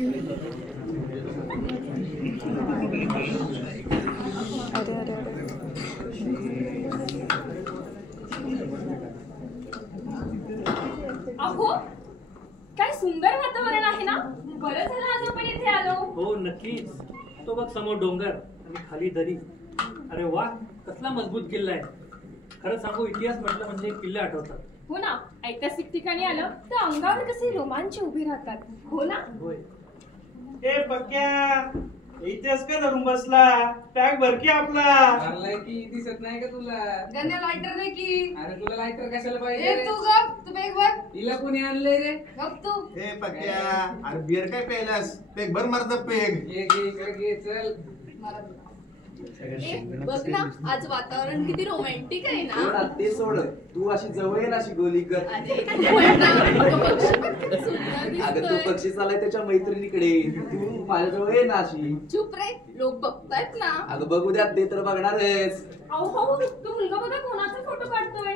अहो काय सुंदर वातावरण आहे ना. बरं झालं आज आपण इथे आलो. हो नक्कीच. तो बघ समोर डोंगर आणि खाली दरी. अरे वा, कसला मजबूत किल्ला आहे. खरं सांगू, इतिहास म्हटलं म्हणजे किल्ले आठवतात. हो ना, ऐतिहासिक ठिकाणी आलं तर अंगावर कसे रोमांच उभे राहतात. हो ना. होय. ए पक्क्या, इतिहास काय धरून बसला. पॅक भर की आपला. आणलाय की दिसत नाही का तुला. गण्या लायटर दे की. अरे तुला लायटर कशाला ए पाहिजे. तू गप, तू बॅग भर. हिला कोणी आणलंय रे. गप तू. ए पक्क्या, अरे बियर काय प्यायलास. पेग भर मारत पेग. घे घे इकडे घे चल. बघ ना, आज वातावरण किती रोमॅन्टिक आहे ना. सोड ते सोड. तू अशी जवळ ये ना, अशी गोली कर. अगं तू पक्षी चालाय त्याच्या मैत्रिणीकडे. तू माझ्याजवळ ये ना अशी. चुप रे, लोक बघतायत ना. अगं बघू द्या, ते तर बघणारच. अहो तू मुलगा बघा कोणाचा फोटो काढतोय.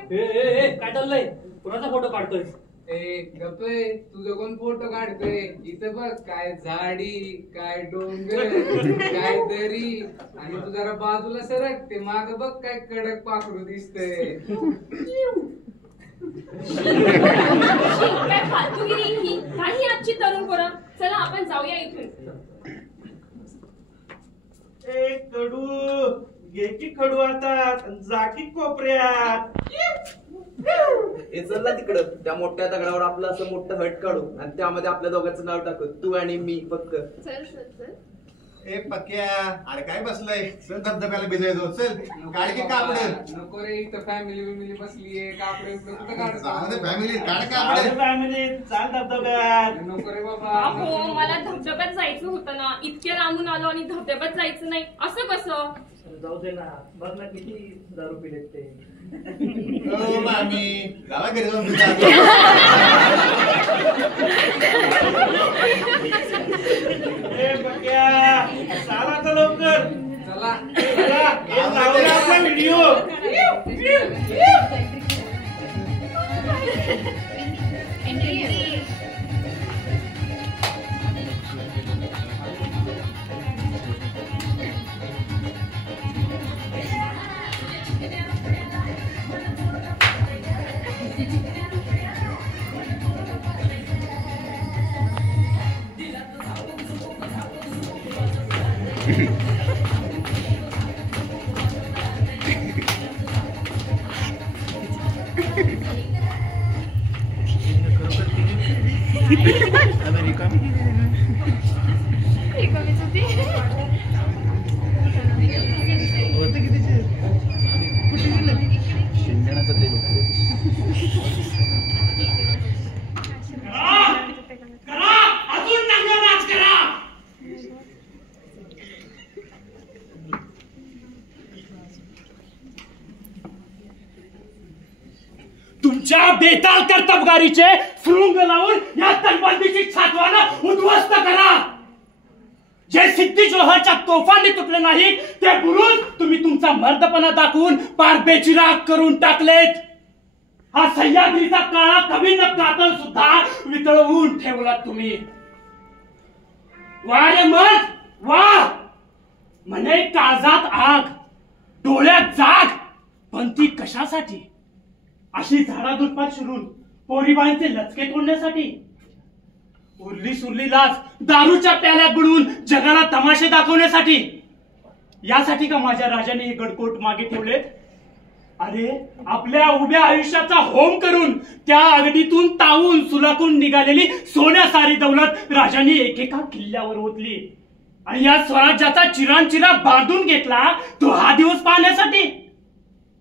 काय चाललंय. कोणाचा फोटो काढतोय. ए गप्पे, तुझं कोण फोटो काढतोय. इथं बघ काय झाडी, काय डोंगर, काय दरी. आणि तू जरा बाजूला सरक, ते माग बघ काय कडक पाखरू दिसतंय. काय फालतूगिरी ही. काही आजची तरुण पोरं. चला आपण जाऊया इथून. ए कडू, घे की खडू आता. जा की कोपऱ्यात. हे चल ना तिकडं. त्या मोठ्या दगडावर आपलं असं मोठं हट काढू आणि त्यामध्ये आपल्या दोघांचं नाव टाकू. तू आणि मी फक्त. चल चल चल. ए पक्क्या, अरे काय बसलाय. चल धबधब्याला भिजायचो. चल काढ की कापड. नको रे, इथं फॅमिली बसलीये. कापडे कुठं काढतो. फॅमिली काढ चाल कापड. फॅमिली, चाल धबधब्यात. नको रे बाबा. अहो मला धबधब्यात जायचं होतं ना. इतक्या लांबून आलो आणि धबधब्यात जायचं नाही असं कसं. जाऊ दे ना. बघ ना किती दारू पिलेत ते. ओ मामी, गावा घरी जाऊन भिजा. ए पक्क्या, चाल आता लवकर. चला चला, हे लावला आपला व्हिडिओ. तुमच्या बेताल कर्तबगारीचे सुरुंग लावून या तलबंदीची छातवानं उद्ध्वस्त करा. जे सिद्धी जोहरच्या तोफांनी तुटले नाहीत ते बुरुज तुम्ही तुमचा मर्दपणा दाखवून पार बेचिराग करून टाकलेत. हा सह्याद्रीचा काळा कवी न कातल सुद्धा वितळवून ठेवला तुम्ही. वा रे मर्द वा. म्हणे काळजात आग, डोळ्यात जाग, पण ती कशासाठी. अशी झाडाझुडपात शिरून पोरीबाईंचे लचके तोडण्यासाठी. उरली सुरली लाज दारूच्या प्याल्यात बुडवून जगाला तमाशे दाखवण्यासाठी. यासाठी का माझ्या राजाने हे गडकोट मागे ठेवलेत. अरे आपल्या उभ्या आयुष्याचा होम करून त्या अगदीतून तावून सुलाकून निघालेली सोन्यासारी दौलत राजाने एकेका किल्ल्यावर ओतली. आणि या स्वराज्याचा चिरांचिरा बांधून घेतला तो हा दिवस पाहण्यासाठी.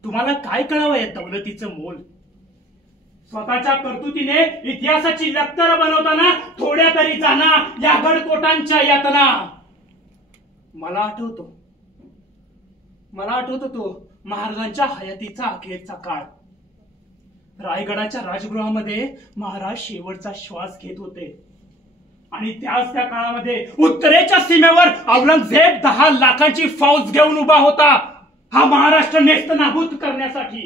तुम्हाला काय कळावं या दौलतीचं मोल. स्वतःच्या कर्तुतीने इतिहासाची लक्तर बनवताना थोड्या तरी जाना या गडकोटांच्या यातना. मला आठवतो तो महाराजांच्या हयातीचा अखेरचा काळ. रायगडाच्या राजगृहामध्ये महाराज शेवटचा श्वास घेत होते. आणि त्याच त्या काळामध्ये उत्तरेच्या सीमेवर औरंगजेब 10 लाखांची फौज घेऊन उभा होता. हा महाराष्ट्र नेस्तनाबूत करण्यासाठी.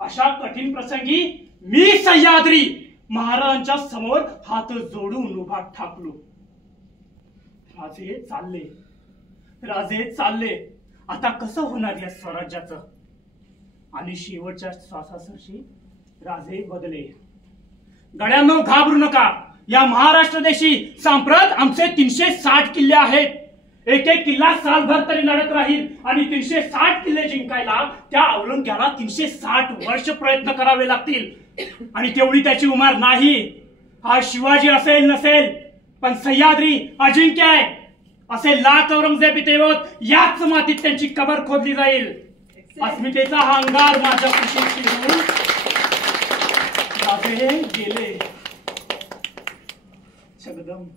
अशा कठीण प्रसंगी मी सह्याद्री महाराजांच्या समोर हात जोडून उभा ठाकलो. राजे चालले. आता कसं होणार या स्वराज्याचं? आणि शेवटच्या श्वासासरशी राजे बदले. गड्यांनो, घाबरू नका. या महाराष्ट्र देशी सांप्रत आमचे 360 किल्ले आहेत. एक एक किल्ला सालभर तरी लढत राहील आणि 360 किल्ले जिंकायला त्या अवलंग्याला 360 वर्ष प्रयत्न करावे लागतील. आणि तेवढी त्याची उमर नाही. हा शिवाजी असेल नसेल, पण सह्याद्री अजिंक्य आहे. असे लाख औरंगजेब इथे होत याच मातीत त्यांची कबर खोदली जाईल. अस्मितेचा हा अंगार माझ्या कुशीत शिरून राजे गेले. जगदंब,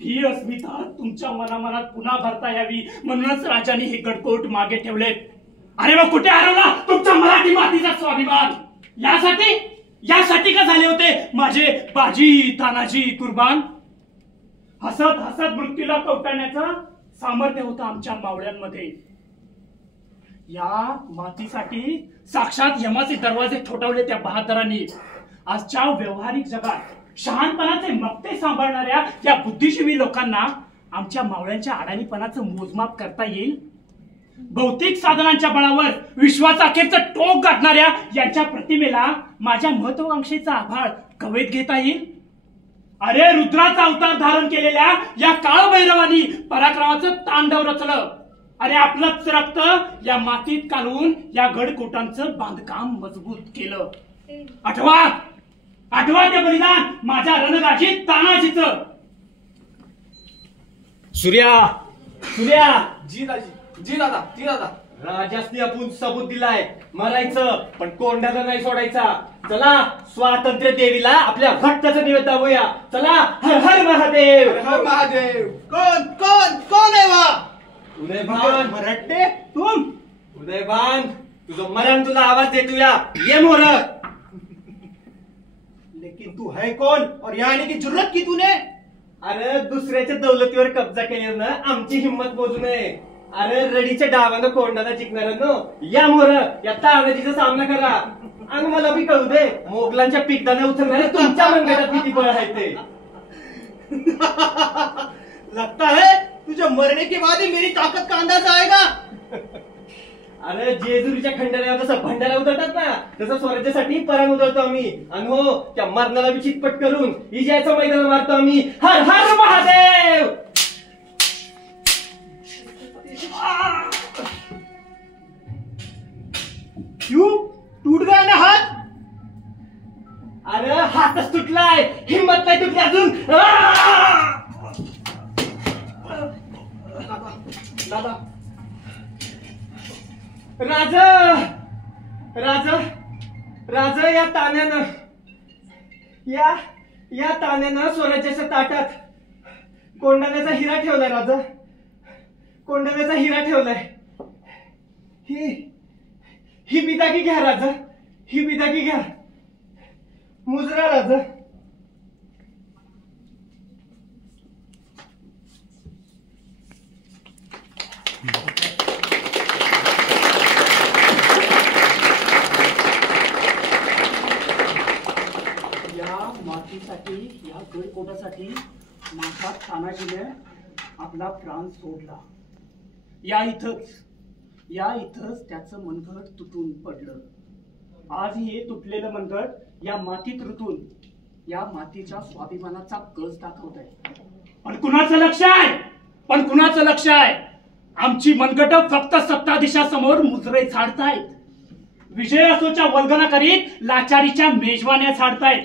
ही अस्मिता तुमच्या मनामनात पुन्हा भरता यावी म्हणूनच राजांनी हे गडकोट मागे ठेवलेत. अरे मग कुठे हरवला तुमच्या मराठी मातीचा स्वाभिमान? यासाठी का झाले होते माझे बाजी तानाजी कुर्बान? हसत हसत मृत्यूला कवटाळण्याचं सामर्थ्य होतं आमच्या मावळ्यांमध्ये. या मातीसाठी साक्षात यमाचे दरवाजे ठोठावले त्या बहादरांनी. आजच्या व्यवहारिक जगात शहाणपणाचे मक्ते सांभाळणाऱ्या या बुद्धिजीवी लोकांना आमच्या मावळ्यांच्या अडाणीपणाचं मोजमाप करता येईल? भौतिक साधनांच्या बळावर विश्वाचा अखेरचं टोक गाठणाऱ्या यांच्या प्रतिमेला माझ्या महत्वाकांक्षेचा आभाळ कवेत घेता येईल? अरे, रुद्राचा अवतार धारण केलेल्या या काळभैरवानी पराक्रमाचं तांडव रचलं. अरे, आपलंच रक्त या मातीत कालवून या गडकोटांचं बांधकाम मजबूत केलं. आठवा ते बलिदान माझ्या रणराजी तानाजीचं. सूर्या जी दादा राजासनी आपण सबूत दिलाय. मरायचं पण कोंडाचा नाही सोडायचा. चला, स्वातंत्र्य देवीला आपल्या भक्ताचं निवेदन दाखवूया. चला, हर हर महादेव. हर महादेव. कोण आहे वा? उदयभान मराठे तुम? उदयभान, तुझं मरण तुला आवाज देतोया. ये मोर. लेकिन तू है कौन और यहाँ आने की जरूरत की तूने? अरे, दुसऱ्याच्या दौलतीवर कब्जा केल्यानं आमची हिंमत मोजू नये. अरे, रडीच्या डावानं कोंडाला जिंकणाऱ्यांनो, या मोर, या तानाजीचा सामना करा. आणि मला बी कळू दे, मोगलांच्या पिकदाने उचलणारे तुमच्या मनगटात किती बळ आहे ते. लगता है तुझे मरने के बाद ही मेरी ताकत का अंदाजा आएगा. अरे, जेजुरीच्या खंडाऱ्यावर जसं भंडारा उतरतात ना, तसं स्वराज्यासाठी पराण उतरतो आम्ही. आणि हो, त्या मरणाला बी चितपट करून विजयाचं मैदान मारतो आम्ही. हर हर महादेव. क्यों टूट गया ना हाथ? अरे, हातच तुटलाय, हिंमत नाही तुटली अजून. दादा, राजा या ताण्यानं स्वराज्याच्या ताटात कोंडाण्याचा हिरा ठेवलाय. राजा, कोंडाण्याचा हिरा ठेवलाय. ही बिदागी घ्या राजा, ही बिदागी घ्या. मुजरा राजा. या मातीसाठी, या गडकोटासाठी माझ्या तानाजीने आपला प्राण सोडला. या इथंच त्याचं मनगट तुटून पडलं. आज हे तुटलेलं मनगट या मातीत रुतून या मातीच्या स्वाभिमानाचा कस दाखवत आहे. पण कुणाचं लक्ष आहे? आमची मनगट फक्त सप्ताधीशासमोर मुजरे झाडतायत. विजय असोच्या वल्गना करीत लाचारीच्या मेजवान्या झाडतायत.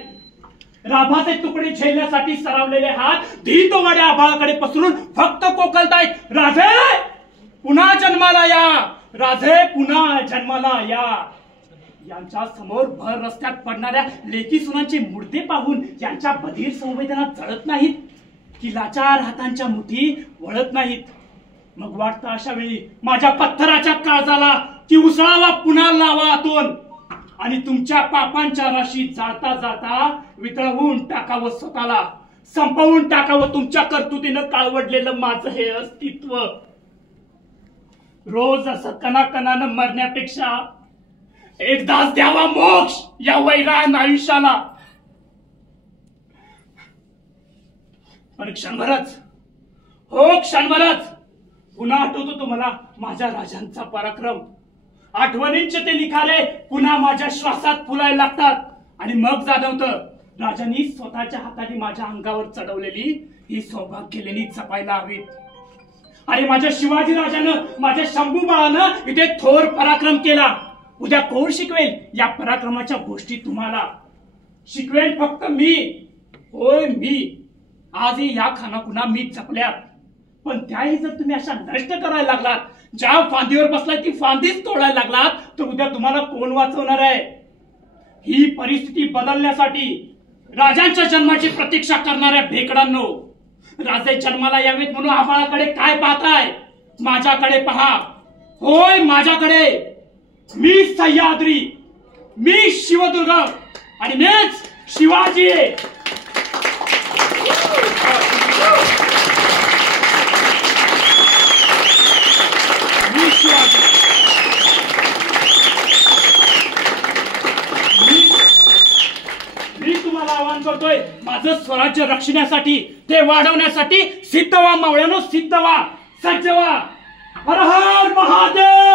राभाचे तुकडे झेलण्यासाठी सरावलेले हात धीतवाड्या आभाळाकडे पसरून फक्त कोकलतायत. राजे पुन्हा जन्माला या, राजे पुन्हा जन्माला या. यांच्या समोर भर रस्त्यात पडणाऱ्या लेकी सुनांचे मुडदे पाहून यांच्या बधीर संवेदना जळत नाहीत की लाचार हातांच्या मुठी वळत नाहीत. मग वाटतं अशा वेळी माझ्या पत्थराच्या काळजाला की उसळावा पुन्हा लावा आतून आणि तुमच्या पापांच्या राशी जाता जाता वितळवून टाकावं स्वतःला, संपवून टाकावं तुमच्या कर्तुतीनं काळवडलेलं माझं हे अस्तित्व. रोज असं कणाकणानं मरण्यापेक्षा एकदाच द्यावा मोक्ष या वैरान आयुष्याला. पण क्षणभरच हो क्षणभरच पुन्हा आठवतो तुम्हाला माझ्या राजांचा पराक्रम. आठवणींचे ते निखारे पुन्हा माझ्या श्वासात फुलायला लागतात आणि मग जाणवतं राजांनी स्वतःच्या हाताने माझ्या अंगावर चढवलेली ही सौभाग्य लेणी जपायला हवीत. अरे माझ्या शिवाजी राजानं माझ्या शंभू बाळानं इथे थोर पराक्रम केला. उद्या कोण शिकवेल या पराक्रमाच्या गोष्टी तुम्हाला? शिकवेल फक्त मी. होय मी. आजही या खानाखुणा मी जपल्यात. पण त्याही जर तुम्ही अशा नष्ट करायला लागलात, ज्या फांदीवर बसलाय ती फांदीच तोडायला लागलात, तर उद्या तुम्हाला कोण वाचवणार आहे? ही परिस्थिती बदलण्यासाठी राजांच्या जन्माची प्रतीक्षा करणाऱ्या भेकडांनो, राजे जन्माला यावेत म्हणून आभाळाकडे काय पाहताय? माझ्याकडे पहा. होय माझ्याकडे. मी सह्याद्री, मी शिवदुर्ग आणि मीच शिवाजी. मी शिवाजी. मी तुम्हाला आवाहन करतोय, माझं स्वराज्य रक्षण्यासाठी, ते वाढवण्यासाठी सिद्ध व्हा मावळ्यानो, सिद्ध व्हा, सज्ज व्हा. हर हर महादेव.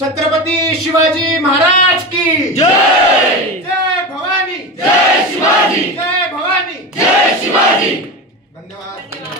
छत्रपती शिवाजी महाराज की जय. जय भवानी. जय शिवाजी. जय भवानी. जय शिवाजी. धन्यवाद.